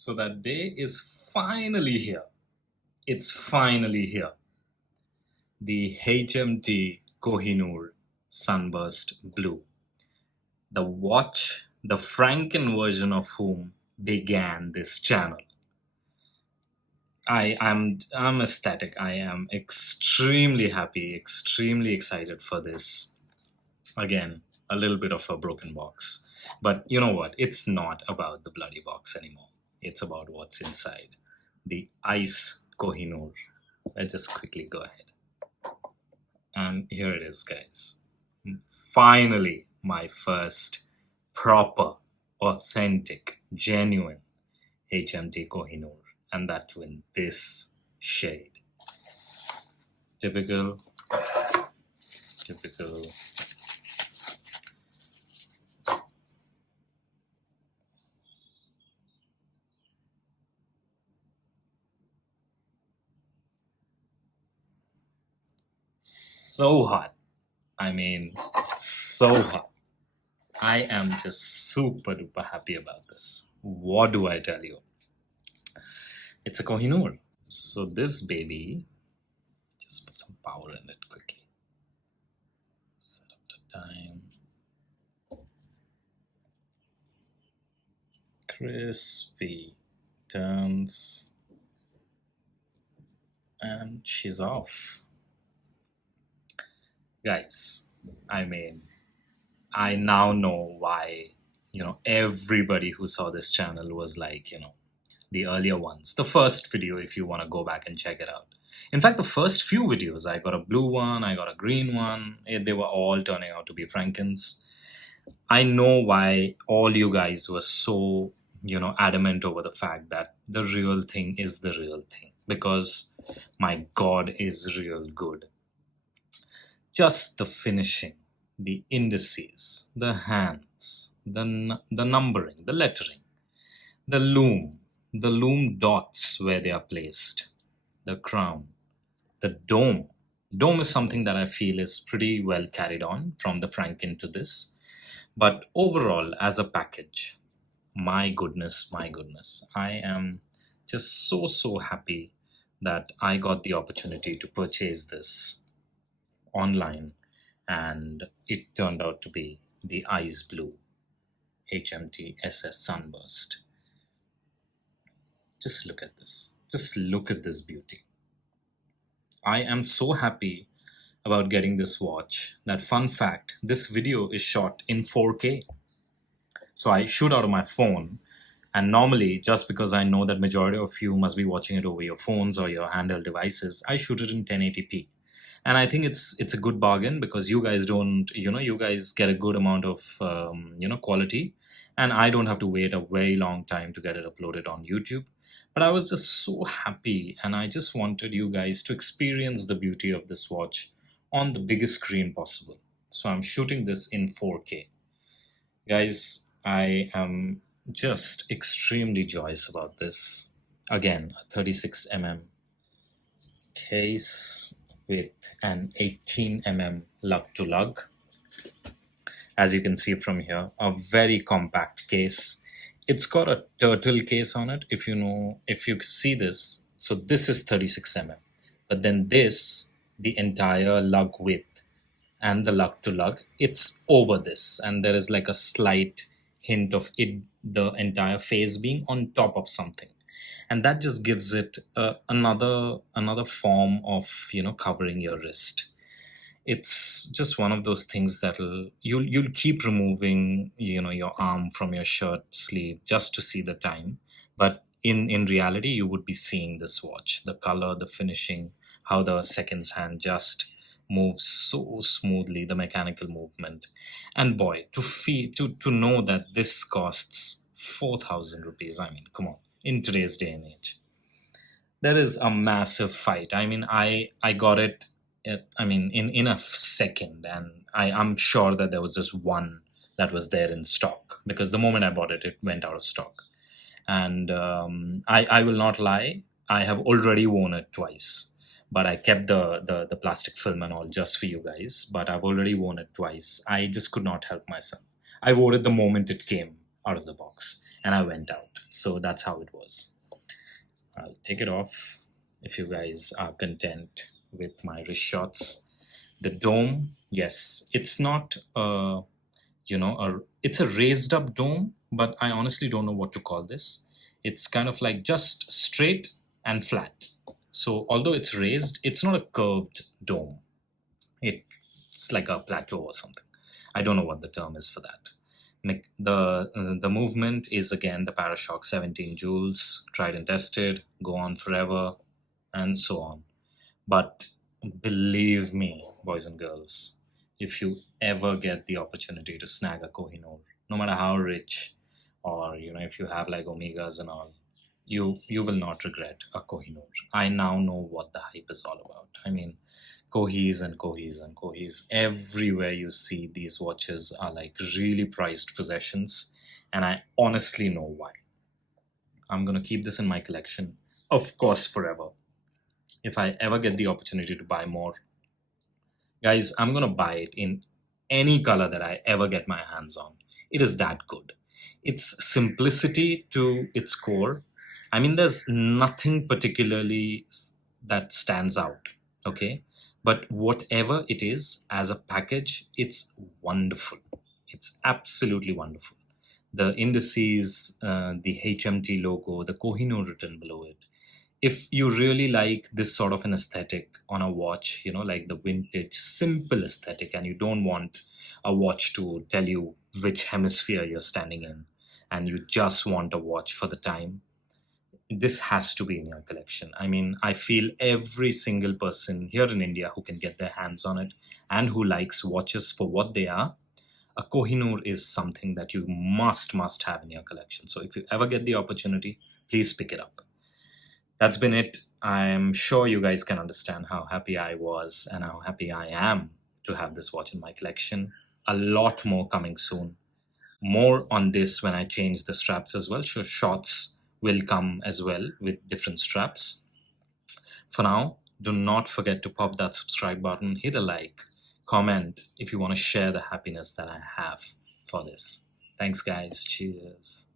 So that day is finally here. It's finally here. The HMT Kohinoor Sunburst Blue. The watch, the Franken version of whom began this channel. I'm ecstatic. I am extremely happy, extremely excited for this. Again, a little bit of a broken box. But you know what? It's not about the bloody box anymore. It's about what's inside. The ice Kohinoor. Let's just quickly go ahead. And here it is, guys. Finally, my first proper, authentic, genuine HMT Kohinoor. And that too in this shade. Typical. So hot. I mean, so hot. I am just super duper happy about this. What do I tell you? It's a Kohinoor. So this baby, just put some power in it quickly. Set up the time. Crispy. Turns. And she's off. Guys, I mean, I now know why, everybody who saw this channel was like, the earlier ones. The first video, if you want to go back and check it out. In fact, the first few videos, I got a blue one, I got a green one. They were all turning out to be Frankens. I know why all you guys were so, adamant over the fact that the real thing is the real thing. Because my God is real good. Just the finishing, the indices, the hands, the numbering, the lettering, the loom dots where they are placed, the crown, the dome. Dome is something that I feel is pretty well carried on from the Franken to this. But overall, as a package, my goodness, I am just so happy that I got the opportunity to purchase this online, and it turned out to be the ice blue HMT SS Sunburst. Just look at this. Just look at this beauty. I am so happy about getting this watch that, fun fact, this video is shot in 4K. So I shoot out of my phone, and normally, just because I know that majority of you must be watching it over your phones or your handheld devices, I shoot it in 1080p. And I think it's a good bargain because you guys don't, you guys get a good amount of, quality. And I don't have to wait a very long time to get it uploaded on YouTube. But I was just so happy, and I just wanted you guys to experience the beauty of this watch on the biggest screen possible. So I'm shooting this in 4K. Guys, I am just extremely joyous about this. Again, a 36mm case with an 18mm lug to lug. As you can see from here, a very compact case. It's got a turtle case on it, if you see this. So this is 36mm, but then this, the entire lug width and the lug to lug, it's over this, and there is like a slight hint of it, the entire face being on top of something. And that just gives it another form of covering your wrist. It's just one of those things that'll you'll keep removing your arm from your shirt sleeve just to see the time, but in reality you would be seeing this watch, the color, the finishing, how the seconds hand just moves so smoothly, the mechanical movement. And boy, to know that this costs 4,000 rupees, I mean, come on, in today's day and age, there is a massive fight. I mean, I got it, in a second, and I'm sure that there was just one that was there in stock, because the moment I bought it, it went out of stock. And I will not lie, I have already worn it twice, but I kept the plastic film and all just for you guys. But I've already worn it twice. I just could not help myself. I wore it the moment it came out of the box, and I went out. So that's how it was. I'll take it off if you guys are content with my wrist shots. The dome, yes, it's not it's a raised up dome, but I honestly don't know what to call this. It's kind of like just straight and flat. So although it's raised, it's not a curved dome. It's like a plateau or something. I don't know what the term is for that. The movement is again the Parashock 17 joules, tried and tested, go on forever, and so on. But believe me, boys and girls, if you ever get the opportunity to snag a Kohinoor, no matter how rich, or if you have like Omegas and all, you will not regret a Kohinoor. I now know what the hype is all about. I mean, Kohis and Kohis and Kohis. Everywhere you see these watches are like really prized possessions, and I honestly know why. I'm gonna keep this in my collection, of course, forever. If I ever get the opportunity to buy more, guys, I'm gonna buy it in any color that I ever get my hands on. It is that good. Its simplicity to its core. I mean, there's nothing particularly that stands out, okay? But whatever it is, as a package, it's wonderful. It's absolutely wonderful. The indices, the HMT logo, the Kohinoor written below it, if you really like this sort of an aesthetic on a watch, like the vintage simple aesthetic, and you don't want a watch to tell you which hemisphere you're standing in, and you just want a watch for the time, this has to be in your collection. I mean, I feel every single person here in India who can get their hands on it and who likes watches for what they are, a Kohinoor is something that you must have in your collection. So if you ever get the opportunity, please pick it up. That's been it. I'm sure you guys can understand how happy I was and how happy I am to have this watch in my collection. A lot more coming soon. More on this when I change the straps as well. Sure, shots will come as well with different straps. For now, do not forget to pop that subscribe button, hit a like, comment if you want to share the happiness that I have for this. Thanks, guys. Cheers.